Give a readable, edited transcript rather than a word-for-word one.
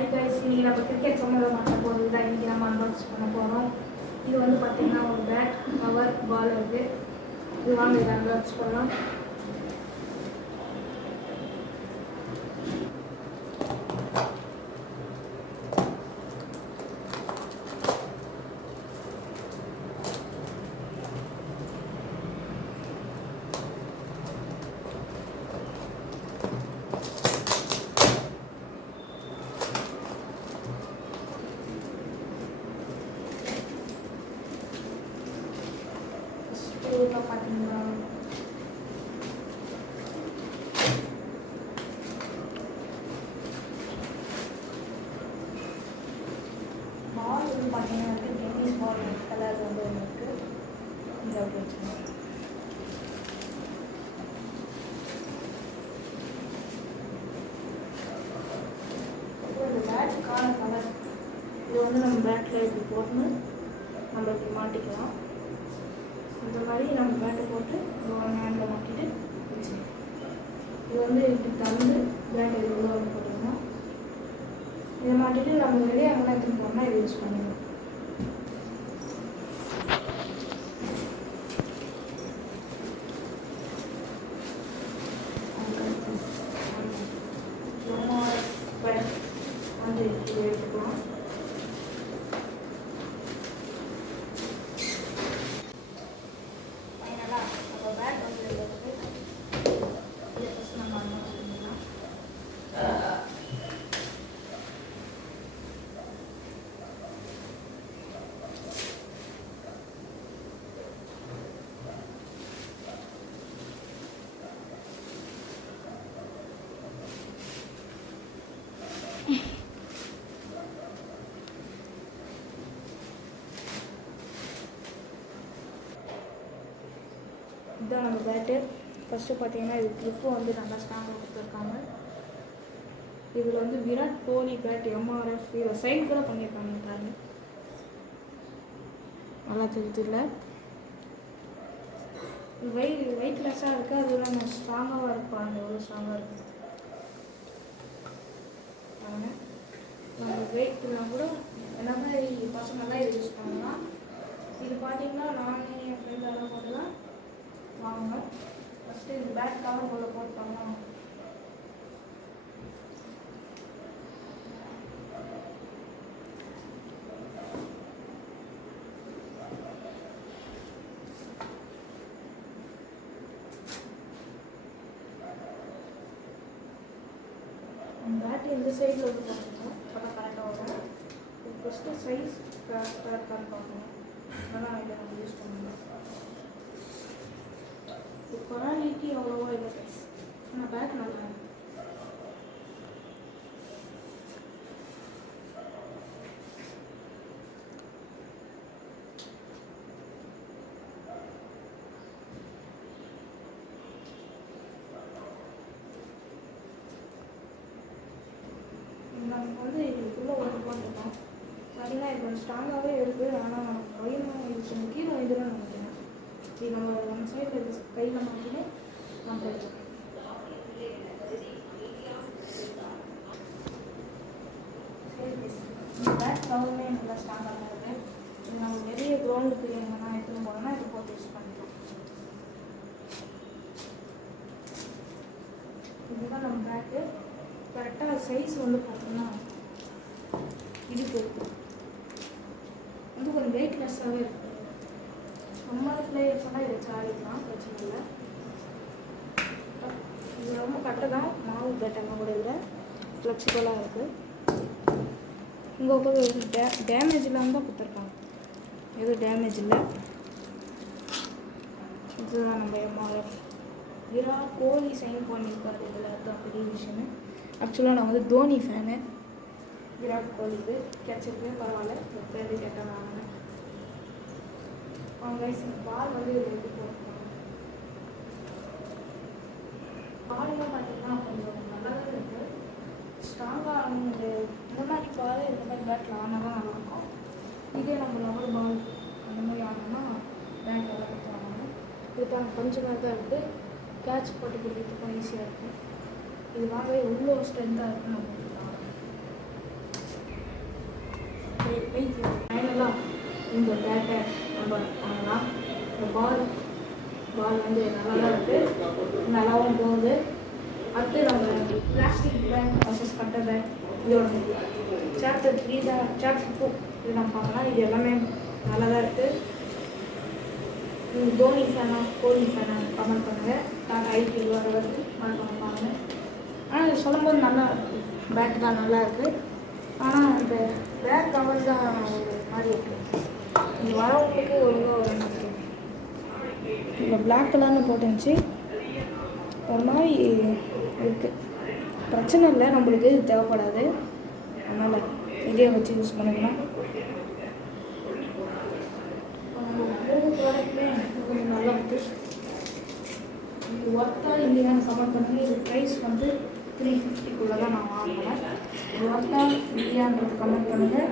Hi guys, இன்னைக்கு நம்ம cricket சம்மந்தமான பொருள் தான் இன்றைக்கி நம்ம அன்பாக்ஸ் பண்ண போகிறோம். இது வந்து பார்த்திங்கன்னா ஒரு பேட், கவர், பால் இருக்குது. இது வாங்க இதை அன்பாக்ஸ் பண்ணலாம். பார்த்தீங்கன்னா பால் வந்து பார்த்தீங்கன்னா டென்னிஸ் பால் கலர் வந்து ஒன்று இருக்குது. இந்த வச்சுக்கோங்க. இந்த பேட்டுக்கான கலர் இது வந்து நம்ம பேட்டில் இப்படி போட்டு நம்ம இப்படி மாட்டிக்கலாம். இந்த மாதிரி நம்ம பேட்டை போட்டு ஹேண்டில் மாட்டிட்டு வச்சுக்கலாம். இது வந்து இப்படி தந்து பேட்டை இது உள்ள வந்து போட்டுக்கணும். இதை மாட்டிட்டு நம்ம வெளியே அங்கே எடுத்துகிட்டு போனால் இதை யூஸ் பண்ணிக்கலாம். வந்து இதை எடுத்துக்கலாம். இதுதான் நம்ம பேட்டு. ஃபஸ்ட்டு பார்த்தீங்கன்னா இது கிளிப்பு வந்து நல்லா ஸ்ட்ராங்காக கொடுத்துருக்காங்க. இதில் வந்து விராட் கோலி பேட் MRF இதை சைன் கூட பண்ணியிருக்காங்க பாருங்க. நல்லா தெரியுதுல்ல, வெயிட்லெஸ்ஸாக இருக்குது. அது நம்ம ஸ்ட்ராங்காக இருப்பாங்க. எவ்வளோ ஸ்ட்ராங்காக இருக்குது நம்ம வெயிட்லாம் கூட என்ன மாதிரி பசங்கள்லாம் இதை யூஸ் பண்ணலாம். இது பார்த்தீங்கன்னா நானே என் ஃப்ரெண்டெல்லாம் போட்டுலாம் வாங்க. ஃபஸ்ட்டு இது பேட் கவர் உள்ள போட்டாங்க. பேட்டு இந்த சைடில் வந்து போட்டுக்கணும். அப்போ தான் கரெக்டாக வரும். ஃபஸ்ட்டு சைஸ் கரெக்டாக பார்க்கணும். அதெல்லாம் இதை நம்ம யூஸ் பண்ணணும். குவாலிட்டி அவ்வளோவா இல்லை கைஸ், ஆனால் பேட் நல்லா இருக்கு. நமக்கு வந்து இதுக்குள்ளே ஒன்று போட்டுருக்கோம். பார்த்தீங்கன்னா இது கொஞ்சம் ஸ்ட்ராங்காகவே இருக்குது. ஆனால் நமக்கு கையில் இது கொஞ்சம் கீழே வந்துடும் நினைக்கிறேன். இது நம்ம ஒன் சைடில் இது கையில் மாட்டினே நம்ம எடுத்துக்கலாம். இந்த பேட் கவருமே நல்லா ஸ்ட்ராங்காக தான் இருக்குது. இது நம்ம வெளியே கிரவுண்டுக்கு எங்கன்னா எடுத்துன்னு போனோம்னா இது போட்டு யூஸ் பண்ணிக்கலாம். இதுதான் நம்ம பேட்டு. கரெக்டாக சைஸ் வந்து பார்த்தோம்னா இடுப்பு வந்து கொஞ்சம் வெயிட்லெஸ்ஸாகவே இருக்குது. நம்ம பிளேயர்ஸ்லாம் இதை சாடிக்கலாம், பிரச்சனை இல்லை. இது ரொம்ப கரெக்டாக தான் மாவு பேட்டெல்லாம் கூட இதில் ஃப்ளெக்சிபிளாக இருக்குது. இங்கே ஒரு டேமேஜ் இல்லாமல் தான் கொடுத்துருக்காங்க. எதுவும் டேமேஜ் இல்லை. இதுதான் நம்ம MRF விராட் கோலி சைன் பண்ணியிருக்காரு. இதில் அதுதான் பெரிய விஷயமே. ஆக்சுவலாக நான் வந்து தோனி ஃபேனு. விராட் கோலிக்கு கிடச்சிருக்கு, பரவாயில்ல. பேர் கேட்டால் வாங்கினேன். அவங்க பால் வந்து இது எப்படி போட்டுருக்காங்க. பால்லாம் பார்த்தீங்கன்னா கொஞ்சம் நல்லாவே இருக்குது. ஸ்ட்ராங்காக முன்னாடி பால் இந்த மாதிரி பேட்டில் ஆனால் தான் நல்லாயிருக்கும். இதே நம்ம லவர் பால் அந்த மாதிரி ஆனோம்னா பேட் எல்லாம் கொடுத்து வாங்கணும். இது கொஞ்சம் மாதிரி தான் இருக்குது. கேட்ச் போட்டு பிடிக்கிறதுக்கும் ஈஸியாக இருக்கும். இது வாங்கவே இவ்வளோ ஸ்ட்ரென்த்தாக இருக்குன்னு நம்ம ஃபைனலாக இந்த பேட்டை நம்ம வாங்கலாம். இந்த பால் வந்து நல்லா தான் இருக்குது, நல்லாவும் போகுது. அடுத்து நம்ம plastic bag versus cutter bag இதோட சாப்டர் 3 தான், சாப்டர் 2 இது நம்ம பார்க்கலாம். இது எல்லாமே நல்லா தான் இருக்குது. தோனி ஃபேனா கோலி ஃபேனா கமெண்ட் பண்ணுங்கள். டாடா ஐபிஎல் வர வரைக்கும் மறக்காம பாருங்கள். ஆனால் இது சொல்லும்போது நல்லா இருக்குது, பேட் தான் நல்லா இருக்குது. ஆனால் அந்த பேக் கவர் தான் ஒரு மாதிரி இருக்குது. இது வரவங்களுக்கு ஒழுங்காக ஒரு இப்போ பிளாக் கலர்னு போட்டுருந்துச்சு, ஒரு மாதிரி இருக்குது. பிரச்சனை இல்லை, நம்மளுக்கு இது தேவைப்படாது, அதனால் இதே வச்சு யூஸ் பண்ணிக்கலாம். கொஞ்சம் நல்லா இருக்குது. இது ஒர்த்தா இல்லையான்னு கமெண்ட் பண்ணுங்கள். இது ப்ரைஸ் வந்து 350 தான் நான் வாங்கினேன். இது ஒர்த்தா இல்லையான்றது கமெண்ட் பண்ணுங்கள்.